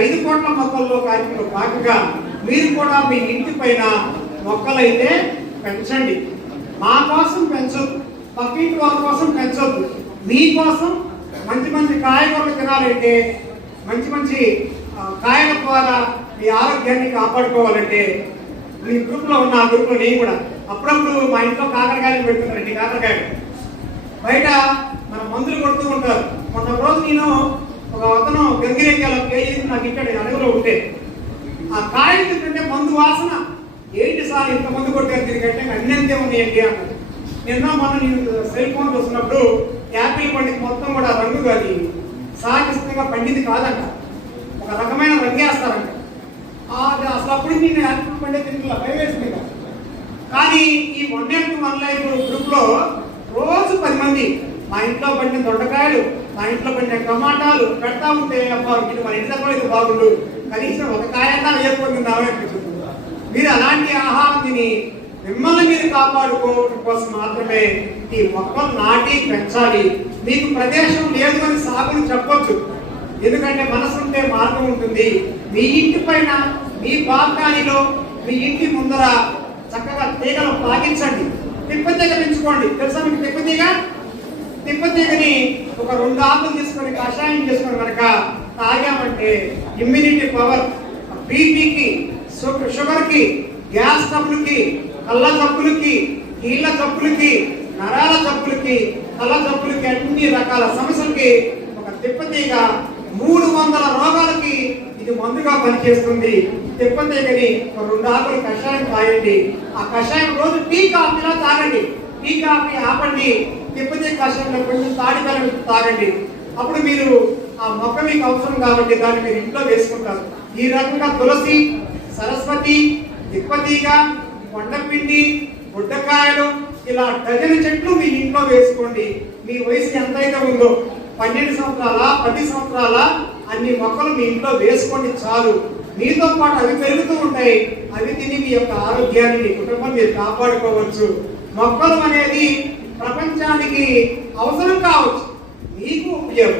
5 కోట్ల మొక్కల్లో కార్యక్రమంలో భాగంగా మీరు కూడా మీ ఇంటి పైన మొక్కలైతే పెంచండి. మా కోసం పెంచొద్దు, పక్కింటి వాళ్ళ కోసం పెంచొద్దు. మీకోసం మంచి మంచి కాయగూరలు తినాలంటే, మంచి మంచి కాయల ద్వారా మీ ఆరోగ్యాన్ని కాపాడుకోవాలంటే మీ గ్రూప్లో ఉన్న ఆ గ్రూప్లో నేను కూడా అప్పుడప్పుడు మా ఇంట్లో కాకరకాయలు పెడుతున్నారండి. కాకరకాయలు బయట మన మందులు కొడుతూ ఉంటారు. కొంత రోజు నేను ఒక అతను గంగిరేకాయల కేజీ నాకు ఇక్కడ అడవిలో ఉంటే ఆ కాయలు తింటుంటే మందు వాసన, ఏంటి సార్ ఇంత మందు కొట్టారు దీనికంటే అన్నంతే ఉన్నాయండి అన్నారు. నిన్న మనం నేను సెల్ ఫోన్ చూస్తున్నప్పుడు యాపిల్ పండుగ మొత్తం కూడా రంగు అది సాగిష్టంగా పండింది కాదంట, ఒక రకమైన రంగేస్తారంట. అసలు అప్పుడు నేను యాపిల్ పండుగ తింటున్నా భయం వేసింది. కానీ ఈ 1 లైఫ్ గ్రూప్లో రోజు 10 మంది మా ఇంట్లో పండిన దొండకాయలు, మా ఇంట్లో పండిన టమాటాలు పెడతా ఉంటే అబ్బా ఇది మన ఇంటి దగ్గర అయితే బాగుండు, కనీసం ఒక కాయన్నా వేయకపోతున్నామే అనిపిస్తుంది. మీరు అలాంటి ఆహారం తిని మిమ్మల్ని మీరు కాపాడుకోవడం కోసం మాత్రమే ఈ మొక్కలు నాటి పెంచాలి. మీకు ప్రదేశం లేదు అని సాగులు చెప్పొచ్చు, ఎందుకంటే మనసు ఉంటే మార్గం ఉంటుంది. మీ ఇంటి పైన, మీ బాల్కనీలో, మీ ఇంటి ముందర చక్కగా తీగలు పాగించండి. తిప్పతీగ పెంచుకోండి. తెలుసా మీకు తిప్పతీగని ఒక 2 ఆకులు తీసుకొని కషాయం చేసుకొని కనుక తాగామంటే ఇమ్యూనిటీ పవర్, బీపీకి, షుగర్కి, గ్యాస్ జబ్బులకి, కళ్ళ జబ్బులకి, కీళ్ళ జబ్బులకి, నరాల జబ్బులకి, కళ్ళ జబ్బులకి, అన్ని రకాల సమస్యలకి ఒక తిప్పతీగ 300 రోగాలకి ఇది మందుగా పనిచేస్తుంది. తిప్పతీగని ఒక 2 ఆకులు కషాయం తాగండి. ఆ కషాయం రోజు టీ కాఫీలా తాగండి. టీ కాఫీ ఆపండి, తిప్పతీగ కషాయంలో కొంచెం తాడికలను తాగండి. అప్పుడు మీరు ఆ మొక్క మీకు అవసరం కాబట్టి దాన్ని మీరు ఇంట్లో వేసుకుంటారు. ఈ రకంగా తులసి, సరస్వతి, తిప్పతీగ, కొండపిండి, గుడ్డకాయలు ఇలా డజన్ చెట్లు మీ ఇంట్లో వేసుకోండి. మీ వయసు ఎంతైతే ఉందో 12 సంవత్సరాల 10 సంవత్సరాల అన్ని మొక్కలు మీ ఇంట్లో వేసుకోండి చాలు. మీతో పాటు అవి పెరుగుతూ ఉంటాయి. అవి తిని మీ యొక్క ఆరోగ్యాన్ని, మీ కుటుంబం మీరు కాపాడుకోవచ్చు. మొక్కలు అనేది ప్రపంచానికి అవసరం కావచ్చు, మీకు ఉపయోగం.